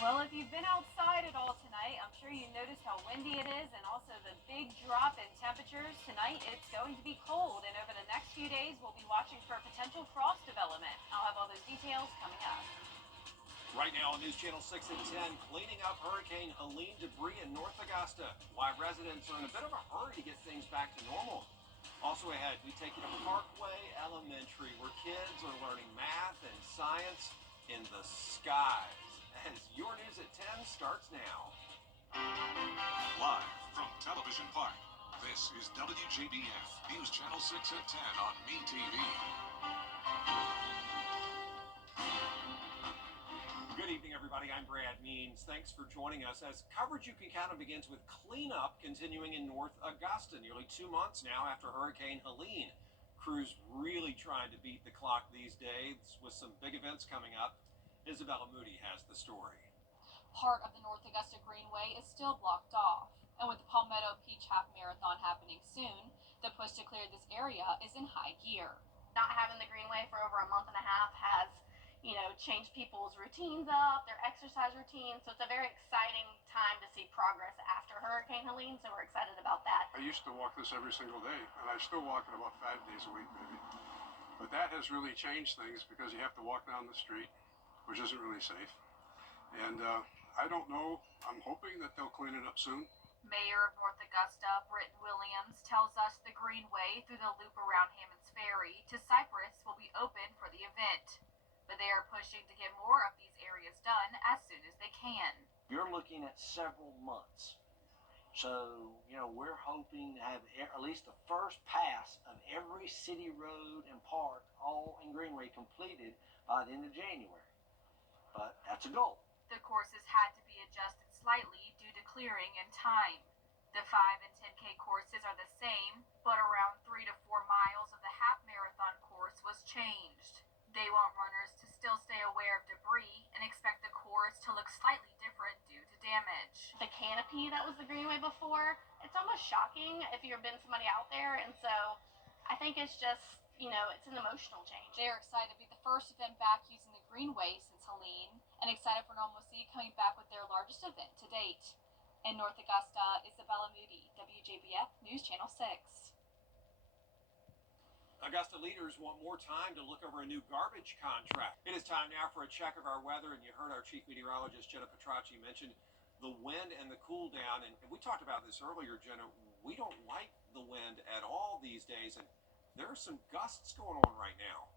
Well, if you've been outside at all tonight, I'm sure you noticed how windy it is and also the big drop in temperatures. Tonight, it's going to be cold, and over the next few days, we'll be watching for potential frost development. I'll have all those details coming up. Right now on News Channel 6 and 10, cleaning up Hurricane Helene debris in North Augusta. Why residents are in a bit of a hurry to get things back to normal. Also ahead, we take you to Parkway Elementary, where kids are learning math and science in the skies. As your News at 10 starts now. Live from Television Park, this is WJBF News Channel 6 at 10 on MeTV. Good evening, everybody. I'm Brad Means. Thanks for joining us as coverage you can count on begins with cleanup continuing in North Augusta, nearly 2 months now after Hurricane Helene. Crews really trying to beat the clock these days with some big events coming up. Isabella Moody has the story. Part of the North Augusta Greenway is still blocked off, and with the Palmetto Peach Half Marathon happening soon, the push to clear this area is in high gear. Not having the Greenway for over a month and a half has, changed people's routines up, their exercise routines, so it's a very exciting time to see progress after Hurricane Helene, so we're excited about that. I used to walk this every single day, and I still walk it about 5 days a week, maybe. But that has really changed things because you have to walk down the street, which isn't really safe. And I don't know. I'm hoping that they'll clean it up soon. Mayor of North Augusta, Britton Williams, tells us the Greenway through the loop around Hammond's Ferry to Cypress will be open for the event. But they are pushing to get more of these areas done as soon as they can. You're looking at several months. So, we're hoping to have at least the first pass of every city road and park all in Greenway completed by the end of January. But that's a goal. The courses had to be adjusted slightly due to clearing and time. The 5 and 10K courses are the same, but around 3 to 4 miles of the half marathon course was changed. They want runners to still stay aware of debris and expect the course to look slightly different due to damage. The canopy that was the Greenway before, it's almost shocking if you've been somebody out there, and so I think it's just, it's an emotional change. They are excited to be the first event back using the Greenway since Helene, and excited for normalcy coming back with their largest event to date. In North Augusta, Isabella Moody, WJBF News Channel 6. Augusta leaders want more time to look over a new garbage contract. It is time now for a check of our weather, and you heard our chief meteorologist, Jenna Petracci, mention the wind and the cool down. And we talked about this earlier, Jenna. We don't like the wind at all these days, and there are some gusts going on right now.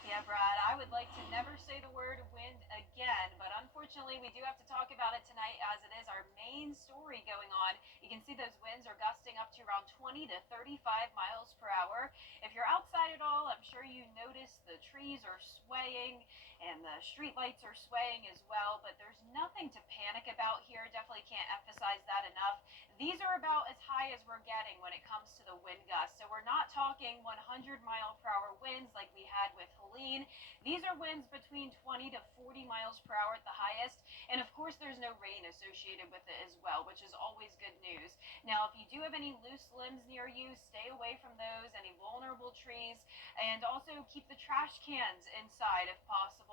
Yeah, Brad, I would like to never say the word wind again, but unfortunately we do have to talk about it tonight as it is our main story going on. You can see those winds are gusting up to around 20 to 35 miles per hour. If you're outside at all, I'm sure you notice the trees are swaying and the street lights are swaying as well, but there's nothing to panic about here. Definitely can't emphasize that enough. These are about as high as we're getting when it comes to the wind gusts. So we're not talking 100-mile-per-hour winds like we had with Helene. These are winds between 20 to 40 miles per hour at the highest. And of course, there's no rain associated with it as well, which is always good news. Now, if you do have any loose limbs near you, stay away from those, any vulnerable trees, and also keep the trash cans inside if possible.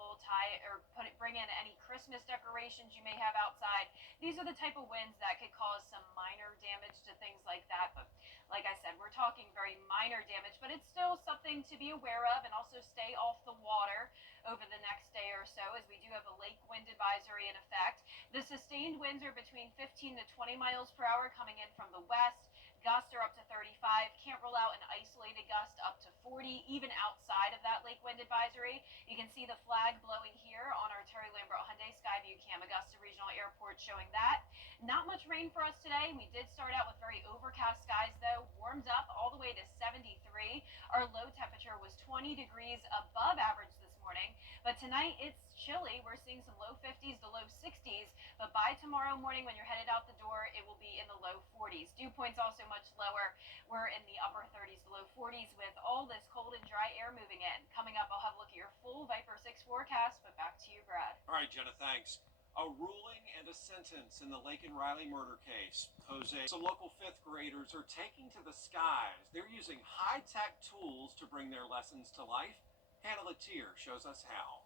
Bring in any Christmas decorations you may have outside. These are the type of winds that could cause some minor damage to things like that. But like I said, we're talking very minor damage, but it's still something to be aware of, and also stay off the water over the next day or so, as we do have a lake wind advisory in effect. The sustained winds are between 15 to 20 miles per hour coming in from the west. Gusts are up to 35. Can't rule out an isolated gust up to 40, even outside of that lake wind advisory. You can see the flag blowing here on our Terry Lambert Hyundai Skyview cam. Augusta Regional Airport showing that. Not much rain for us today. We did start out with very overcast skies, though. Warmed up all the way to 73. Our low temperature was 20 degrees above average this morning. But tonight it's chilly. We're seeing some low 50s to low 60s. But by tomorrow morning, when you're headed out the door, it will be in the low 40s. Dew point's also much lower. We're in the upper 30s to low 40s with all this cold and dry air moving in. Coming up, I'll have a look at your full Viper 6 forecast, but back to you, Brad. All right, Jenna, thanks. A ruling and a sentence in the Lake and Riley murder case. Jose, some local fifth graders are taking to the skies. They're using high-tech tools to bring their lessons to life. Hannah Latier shows us how.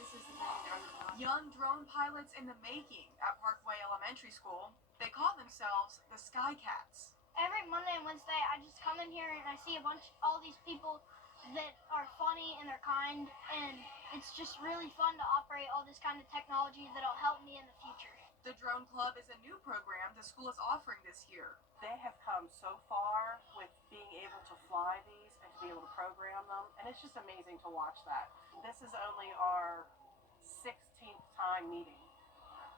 This is the thing I would not. Young drone pilots in the making at Parkway Elementary School. They call themselves the Sky Cats. Every Monday and Wednesday, I just come in here and I see all these people that are funny and they're kind, and it's just really fun to operate all this kind of technology that'll help me in the future. The Drone Club is a new program the school is offering this year. They have come so far with being able to fly these and to be able to program them, and it's just amazing to watch that. This is only our 16th time meeting,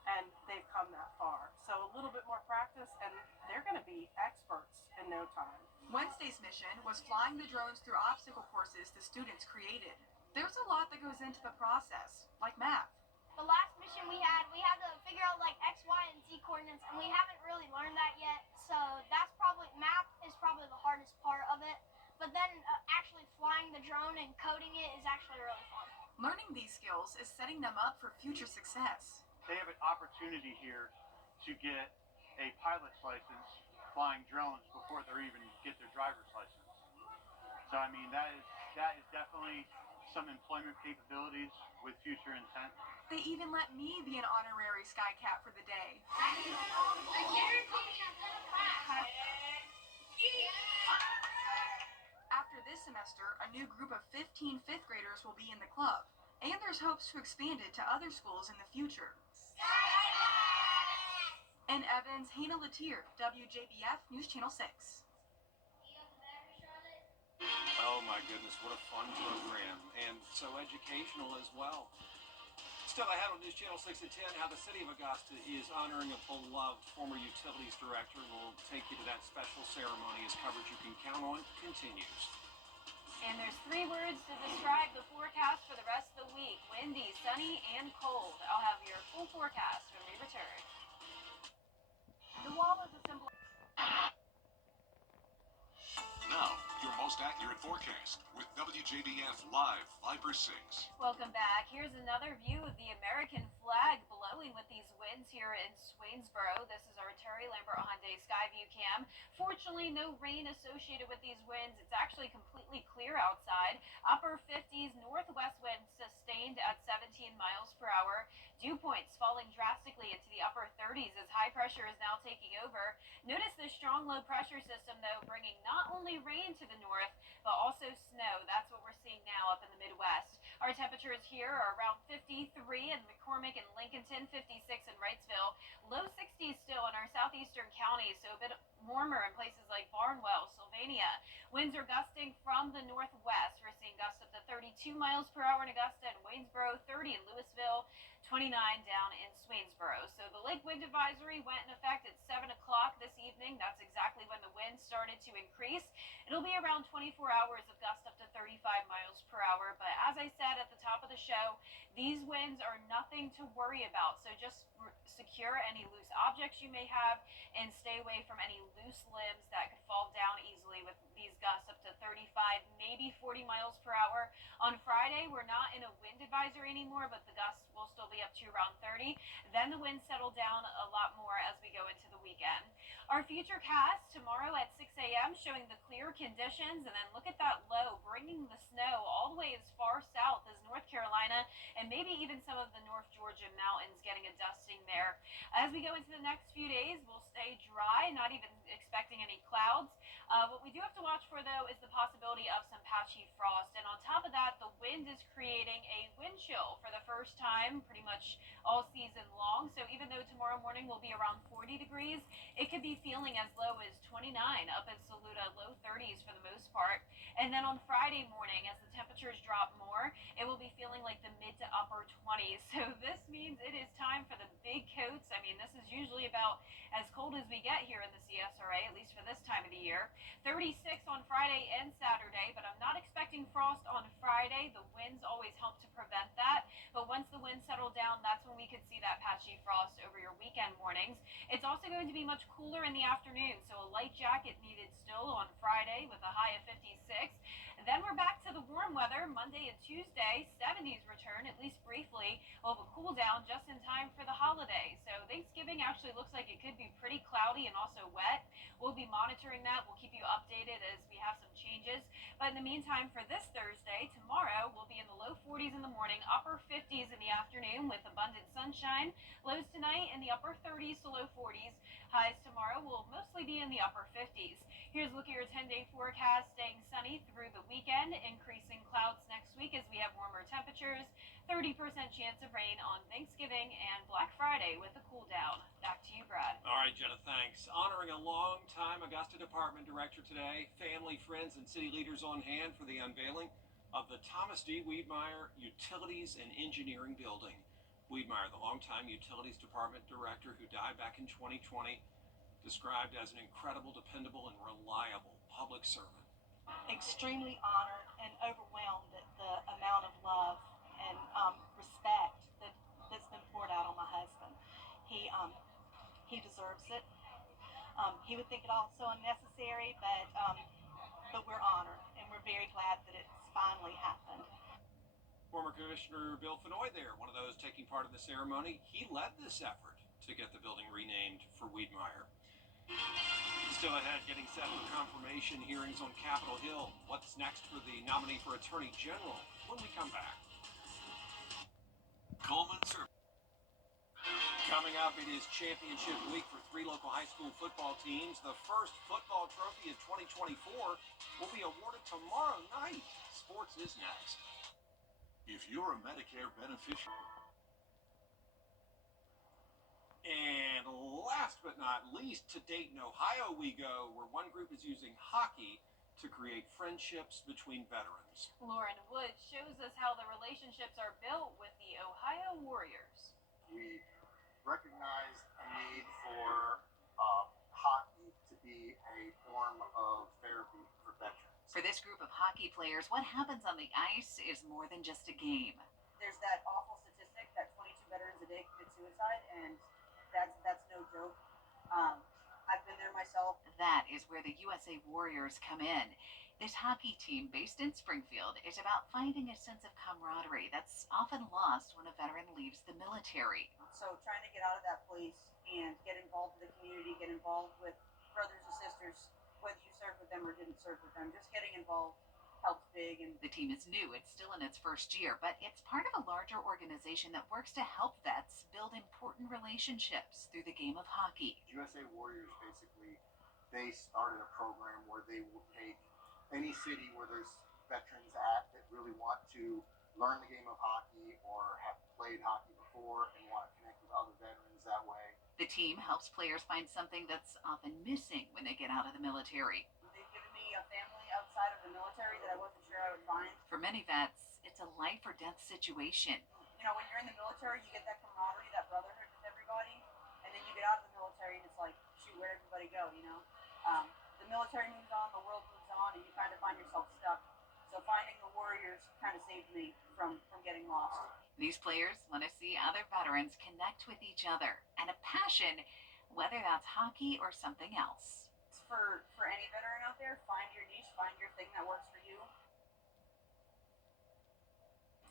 and they've come that far. So a little bit more practice, and they're going to be experts in no time. Wednesday's mission was flying the drones through obstacle courses the students created. There's a lot that goes into the process, like math. The last mission we had to figure out like X, Y, and Z coordinates, and we haven't really learned that yet. So math is probably the hardest part of it. But then actually flying the drone and coding it is actually really fun. Learning these skills is setting them up for future success. They have an opportunity here to get a pilot's license flying drones before they even get their driver's license. So I mean that is definitely some employment capabilities with future intent. They even let me be an honorary Sky Cat for the day. After this semester, a new group of 15 fifth graders will be in the club, and there's hopes to expand it to other schools in the future. In Evans, Hannah Latier, WJBF News Channel 6. Oh my goodness, what a fun program, and so educational as well. Still ahead on News Channel 6 at 10, how the city of Augusta is honoring a beloved former utilities director. We'll take you to that special ceremony as coverage you can count on continues. And there's 3 words to describe the forecast for the rest of the week: windy, sunny, and cold. I'll have your full forecast when we return. The wall is a symbol. Now, your most accurate forecast with WJBF Live 5/6. Welcome back. Here's another view of the American flag blowing with these winds here in Swainsboro. This is our Terry Lambert Hyundai Skyview cam. Fortunately, no rain associated with these winds. It's actually completely clear outside. Upper 50s, northwest winds sustained at 17 miles per hour. Dew points falling drastically into the upper 30s as high pressure is now taking over. Notice the strong low pressure system, though, bringing not only rain to the north, but also snow. That's what we're seeing now up in the Midwest. Our temperatures here are around 53 in McCormick and Lincolnton, 56 in Wrightsville. Low 60s still in our southeastern counties, so a bit warmer in places like Barnwell, Sylvania. Winds are gusting from the northwest. We're seeing gusts up to 32 miles per hour in Augusta and Waynesboro, 30 in Louisville, 29 down in Swainsboro. So the lake wind advisory went in effect at 7 o'clock this evening. That's exactly when the wind started to increase. It'll be around 24 hours of gusts up to 35 miles per hour. But as I said at the top of the show, these winds are nothing to worry about. So just secure any loose objects you may have and stay away from any loose limbs that could fall down easily with these gusts up to 35, maybe 40 miles per hour. On Friday, we're not in a wind advisory anymore, but the gusts will still be up to around 30. Then the winds settle down a lot more as we go into the weekend. Our future cast tomorrow at 6 a.m. showing the clear conditions, and then look at that low, bringing the snow all the way as far south as North Carolina and maybe even some of the North Georgia mountains, getting a dusting there. As we go into the next few days, we'll stay dry, not even expecting any clouds. What we do have to watch for, though, is the possibility of some patchy frost. And on top of that, the wind is creating a wind chill for the first time pretty much all season long. So even though tomorrow morning will be around 40 degrees, it could be feeling as low as 29 up in Saluda, low 30s for the most part. And then on Friday morning, as the temperatures drop more, it will be feeling like the mid to upper 20s. So this means it is time for the big coats. I mean, this is usually about as cold as we get here in the CSRA, at least for this time of the year. 36 on Friday and Saturday, but I'm not expecting frost on Friday. The winds always help to prevent that. But once the winds settle down, that's when we could see that patchy frost over your weekend mornings. It's also going to be much cooler in the afternoon, so a light jacket needed still on Friday with a high of 56. And then we're back to the warm weather Monday and Tuesday. 70s return, at least briefly. We'll have a cool down just in time for the holiday. So Thanksgiving actually looks like it could be pretty cloudy and also wet. We'll be monitoring that. We'll keep you updated as we have some changes. But in the meantime, for this Thursday, tomorrow, we'll be in the low 40s 40s in the morning, upper 50s in the afternoon with abundant sunshine. Lows tonight in the upper 30s to low 40s. Highs tomorrow will mostly be in the upper 50s. Here's a look at your 10-day forecast, staying sunny through the weekend, increasing clouds next week as we have warmer temperatures, 30% chance of rain on Thanksgiving and Black Friday with a cool down. Back to you, Brad. All right, Jenna, thanks. Honoring a long-time Augusta Department Director today, family, friends, and city leaders on hand for the unveiling of the Thomas D. Wiedmeyer Utilities and Engineering Building. Wiedmeyer, the longtime Utilities Department Director who died back in 2020, described as an incredible, dependable, and reliable public servant. Extremely honored and overwhelmed at the amount of love and respect that's been poured out on my husband. He deserves it. He would think it also unnecessary, but we're honored and we're very glad that it's finally happened. Former Commissioner Bill Fenoy there, one of those taking part in the ceremony. He led this effort to get the building renamed for Wiedmeyer. Still ahead, getting set for confirmation hearings on Capitol Hill. What's next for the nominee for Attorney General when we come back? Coleman's Coming up, it is championship week for 3 local high school football teams. The first football trophy of 2024 will be awarded tomorrow night. Sports is next. If you're a Medicare beneficiary. And last but not least, to Dayton, Ohio we go, where one group is using hockey to create friendships between veterans. Lauren Woods shows us how the relationships are built with the Ohio Warriors. We recognize a need for hockey to be a form of therapy for veterans. For this group of hockey players, what happens on the ice is more than just a game. There's that awful statistic that 22 veterans a day commit suicide, and that's no joke. I've been there myself. That is where the USA Warriors come in. This hockey team based in Springfield is about finding a sense of camaraderie that's often lost when a veteran leaves the military. So trying to get out of that place and get involved with the community, get involved with brothers and sisters, whether you served with them or didn't serve with them, just getting involved helps big. And the team is new, it's still in its first year, but it's part of a larger organization that works to help vets build important relationships through the game of hockey. USA Warriors, basically, they started a program where they will take any city where there's veterans at that really want to learn the game of hockey or have played hockey before and want to connect with other veterans that way. The team helps players find something that's often missing when they get out of the military. They've given me a family outside of the military that I wasn't sure I would find. For many vets, it's a life or death situation. You know, when you're in the military, you get that camaraderie, that brotherhood with everybody, and then you get out of the military and it's like, shoot, where'd everybody go, you know? The military moves on, the world moves on, and you kind of find yourself stuck. So finding the Warriors kind of saved me from getting lost. These players want to see other veterans connect with each other and a passion, whether that's hockey or something else. For any veteran out there, find your niche, find your thing that works for you.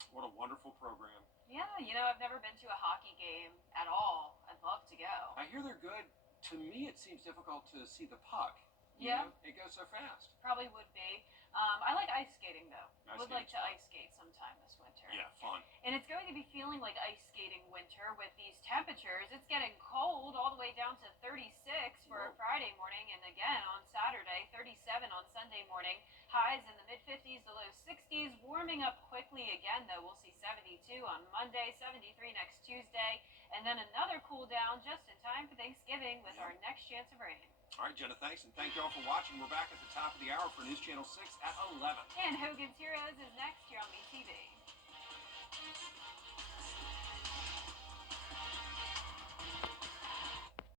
What a wonderful program. Yeah, you know, I've never been to a hockey game at all. I'd love to go. I hear they're good. To me, it seems difficult to see the puck. Yeah. It goes so fast. Probably would be. I like ice skating, though. Would like to ice skate sometime this winter. Yeah, fun. And it's going to be feeling like ice skating winter with these temperatures. It's getting cold all the way down to 36 for a Friday morning, and again on Saturday, 37 on Sunday morning. Highs in the mid-50s to low 60s, warming up quickly again, though. We'll see 72 on Monday, 73 next Tuesday, and then another cool down just in time for Thanksgiving with our next chance of rain. All right, Jenna, thanks, and thank you all for watching. We're back at the top of the hour for News Channel 6 at 11. And Hogan's Heroes is next here on BTV.